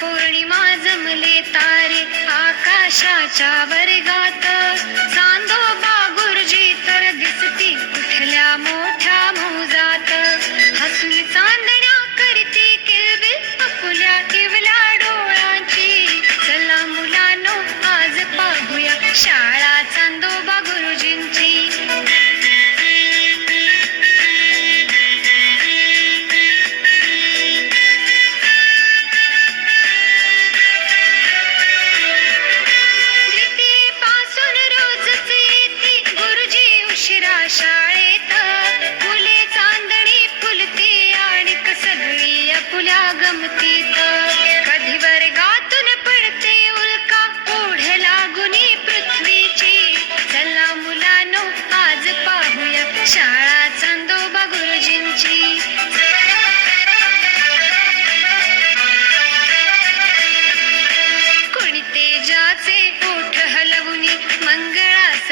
पौर्णिमा जमले तारे आकाशाच्या वर्गात. चांदोबा गुरुजी तर दिसती कुठल्या मोर सगळी फुल्या गमतीत. कधी वर्गातून पडते उल्का ओढ लागुनी पृथ्वीची. चला मुलांनो आज पाहूया शाळा चांदोबा गुरुजींची. कुणी तेजाचे ओठ हलवुनी मंगळास